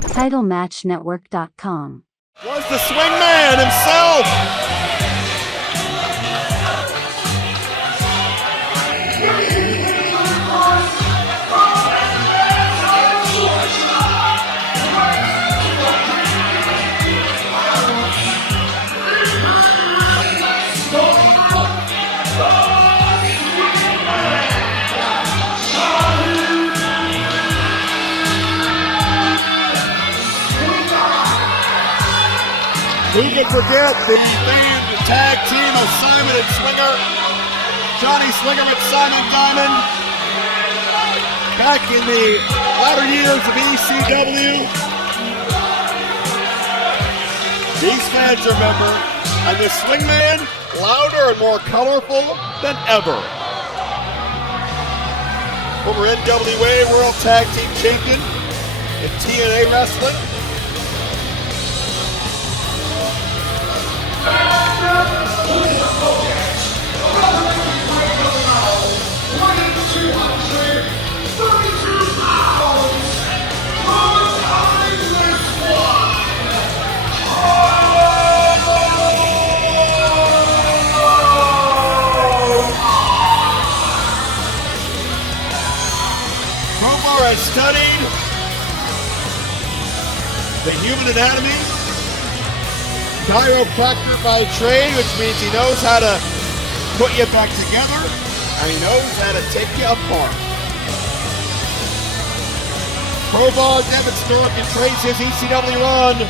TitleMatchNetwork.com. Was the swingman himself. Who could forget the tag team of Simon and Swinger? Johnny Swinger and Simon Diamond. Back in the latter years of ECW. These fans remember, and the Swingman louder and more colorful than ever. Former NWA World Tag Team Champion in TNA Wrestling. Crowbar has studied the human anatomy, chiropractor by trade, which means he knows how to put you back together, and he knows how to take you apart. Crowbar demonstrates and trades his ECW run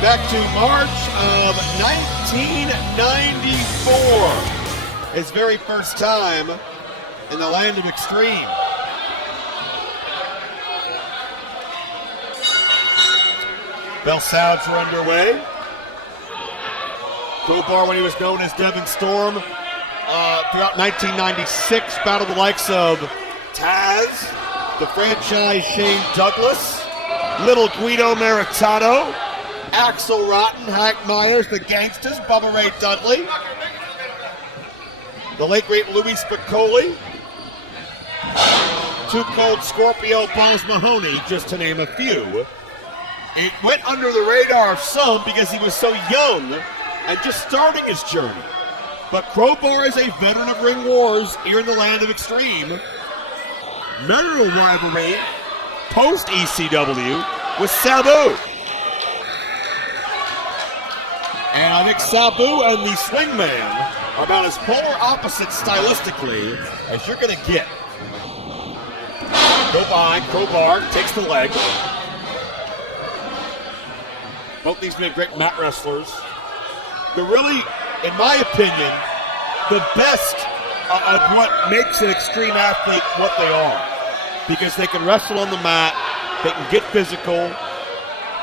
back to March of 1994. His very first time in the land of extreme. Bell sounds are underway. Crowbar, when he was known as Devon Storm, throughout 1996, battled the likes of Taz, the franchise Shane Douglas, Little Guido Maritano, Axel Rotten, Hank Myers, the Gangsters, Bubba Ray Dudley, the late great Louis Spicolli, Too Cold Scorpio, Balls Mahoney, just to name a few. It went under the radar of some because he was so young and just starting his journey. But Crowbar is a veteran of ring wars here in the land of extreme. Memorable rivalry post-ECW with Sabu. And I think Sabu and the Swingman are about as polar opposites stylistically as you're going to get. Go by, Crowbar takes the leg. Both these men great mat wrestlers. They're really, in my opinion, the best of what makes an extreme athlete what they are. Because they can wrestle on the mat, they can get physical,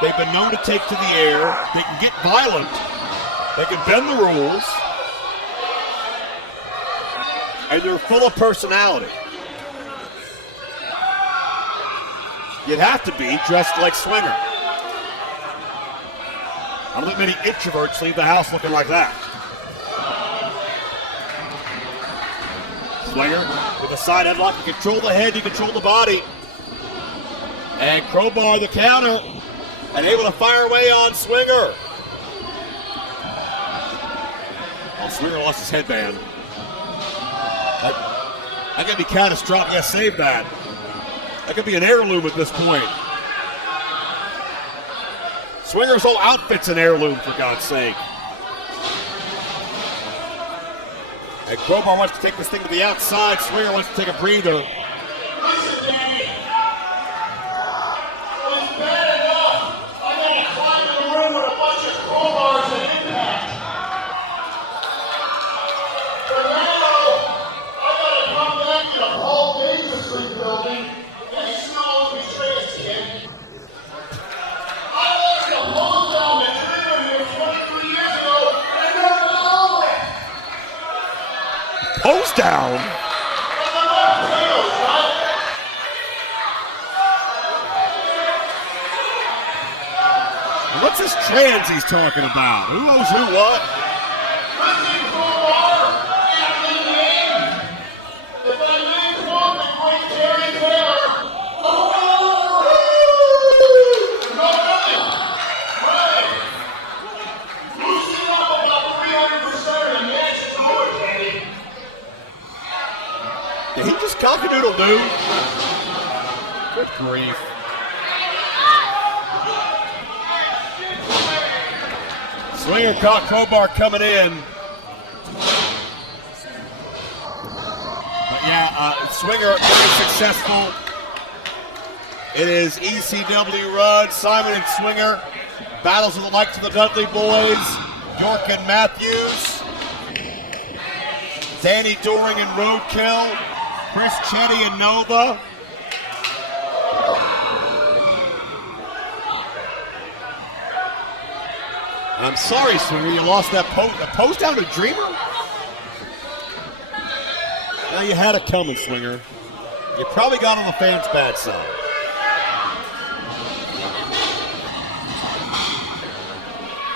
they've been known to take to the air, they can get violent, they can bend the rules, and they're full of personality. You'd have to be dressed like Swinger. I don't think many introverts leave the house looking like that. Swinger with a side headlock. You control the head, you control the body. And Crowbar the counter. And able to fire away on Swinger. Oh, Swinger lost his headband. That could be catastrophic. Yeah, save that. That could be an heirloom at this point. Swinger's whole outfit's an heirloom, for God's sake. And Crowbar wants to take this thing to the outside. Swinger wants to take a breather. Pose down. What's this trans he's talking about? Who knows who what? grief. Swinger caught Crowbar coming in. But yeah, Swinger very successful. It is ECW run. Simon and Swinger. Battles of the likes of the Dudley Boys. York and Matthews. Danny Doring and Roadkill. Chris Chetty and Nova. I'm sorry, Swinger, you lost that post down to Dreamer? Now you had it coming, Swinger. You probably got on the fans' bad side.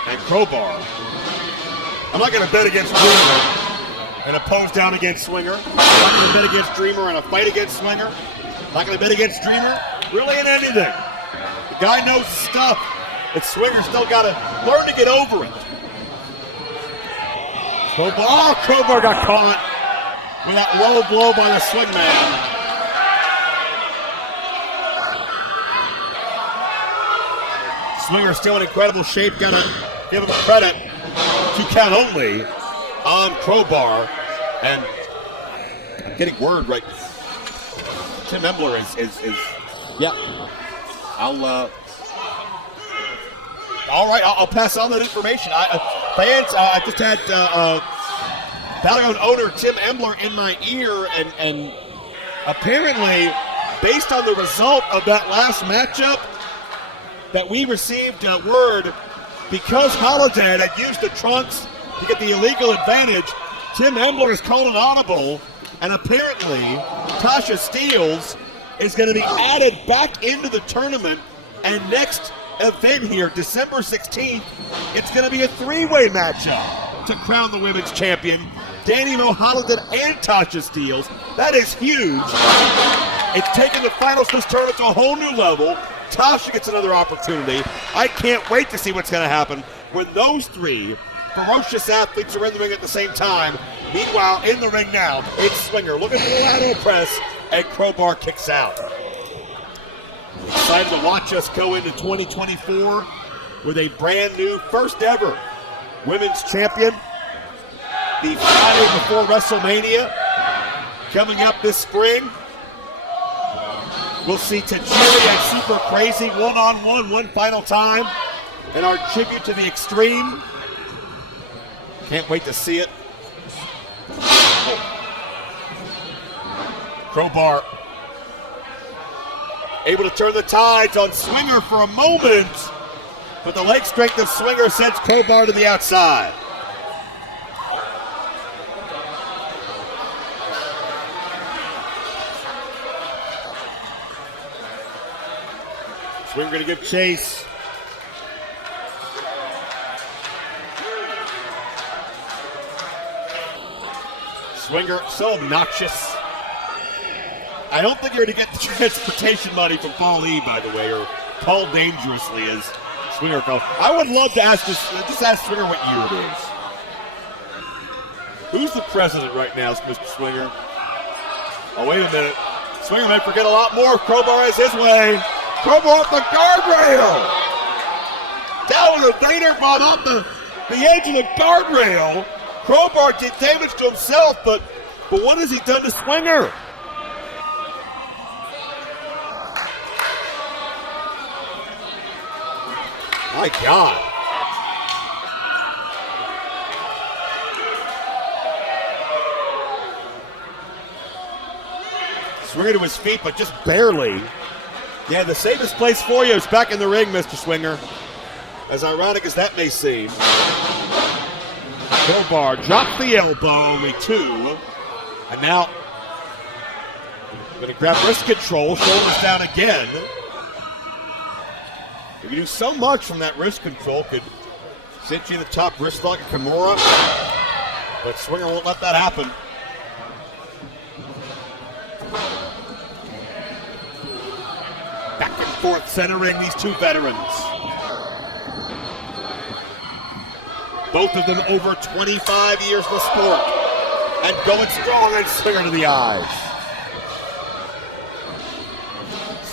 And Crowbar. I'm not going to bet against Dreamer in a pose down against Swinger. I'm not going to bet against Dreamer in a fight against Swinger. I'm not going to bet against Dreamer really in anything. The guy knows his stuff. But Swinger still got to learn to get over it. Crowbar got caught with that low blow by the swingman. Swinger still in incredible shape. Got to give him credit. 2 count only on Crowbar. And I'm getting word right. Tim Embler is yeah. I'll pass on that information. Fans, I just had Battleground owner Tim Embler in my ear, and apparently, based on the result of that last matchup, that we received word because Holiday had used the trunks to get the illegal advantage, Tim Embler has called an audible, and apparently Tasha Steeles is going to be added back into the tournament, and next event here, December 16th, it's going to be a 3-way matchup to crown the women's champion. Danny Moholidan and Tasha Steeles. That is huge. It's taken the finals of this tournament to a whole new level. Tasha gets another opportunity. I can't wait to see what's going to happen when those 3 ferocious athletes are in the ring at the same time. Meanwhile, in the ring now, it's Swinger looking for the lateral press, and Crowbar kicks out. Excited to watch us go into 2024 with a brand new, first ever women's champion. The Friday before WrestleMania coming up this spring. We'll see Tajiri and Super Crazy one-on-one one final time in our tribute to the Extreme. Can't wait to see it. Crowbar able to turn the tides on Swinger for a moment, but the leg strength of Swinger sends Crowbar to the outside. Swinger going to give chase. Swinger so obnoxious. I don't think you're going to get the transportation money from Paul E, by the way, or Paul Dangerously, as Swinger calls. I would love to ask just ask Swinger what year it is. Who's the president right now, Mr. Swinger? Oh, wait a minute. Swinger might forget a lot more if Crowbar has his way. Crowbar off the guardrail. Down the Vader brought off the edge of the guardrail. Crowbar did damage to himself, but what has he done to Swinger? My God. Swinger to his feet, but just barely. Yeah, the safest place for you is back in the ring, Mr. Swinger. As ironic as that may seem. Crowbar dropped the elbow, only 2. And now, going to grab wrist control, shoulders down again. You do so much from that wrist control, could send you the top wrist lock of Kimura, but Swinger won't let that happen. Back and forth centering these 2 veterans. Both of them over 25 years in the sport and going strong and Swinger to the eyes.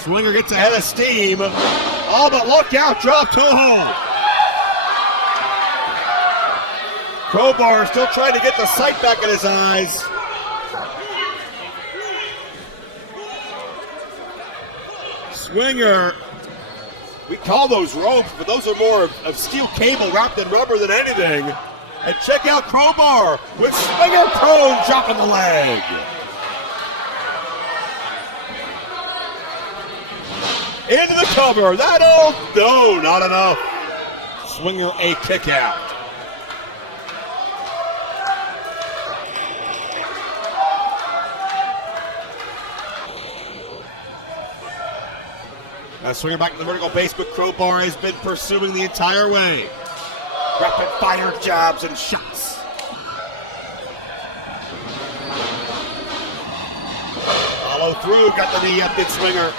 Swinger gets ahead of steam. Oh, but look out, drop toe. Crowbar still trying to get the sight back in his eyes. Swinger, we call those ropes, but those are more of steel cable wrapped in rubber than anything. And check out Crowbar with Swinger prone, dropping the leg. Into the cover, no, not enough. Swinger a kick out. Now Swinger back to the vertical base, but Crowbar has been pursuing the entire way. Rapid fire jabs and shots. Follow through, got the knee up in Swinger.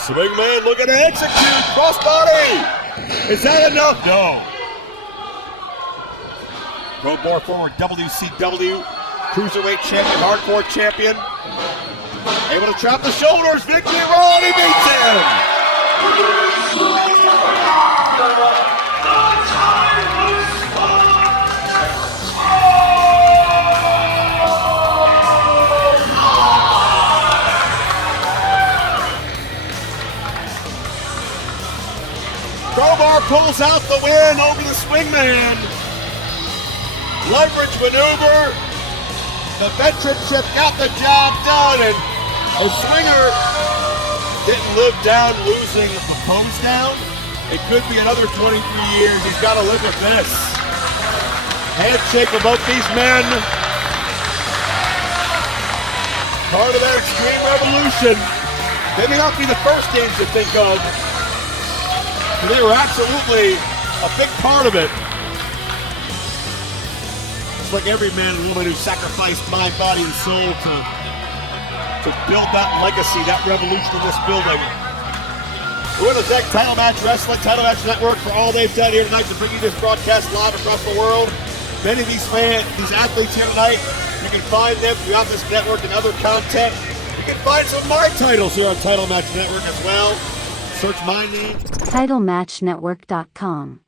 Swingman looking to execute, crossbody! Is that enough? No. Crowbar forward, WCW, Cruiserweight champion, Hardcore champion. Able to trap the shoulders, Victory Roll, he beats him! Crowbar pulls out the win over the Swingman. Leverage maneuver. The veteran chip got the job done, and the Swinger didn't live down losing the pose down. It could be another 23 years. He's got to live with this. Handshake for both these men. Part of that Extreme Revolution. They may not be the first names to think of, but they were absolutely a big part of it. It's like every man and woman who sacrificed mind, body, and soul to build that legacy, that revolution in this building. We're going to thank Title Match Wrestling, Title Match Network for all they've done here tonight to bring you this broadcast live across the world. Many of these athletes here tonight, you can find them throughout this network and other content. You can find some of my titles here on Title Match Network as well. Search my name. TitleMatchNetwork.com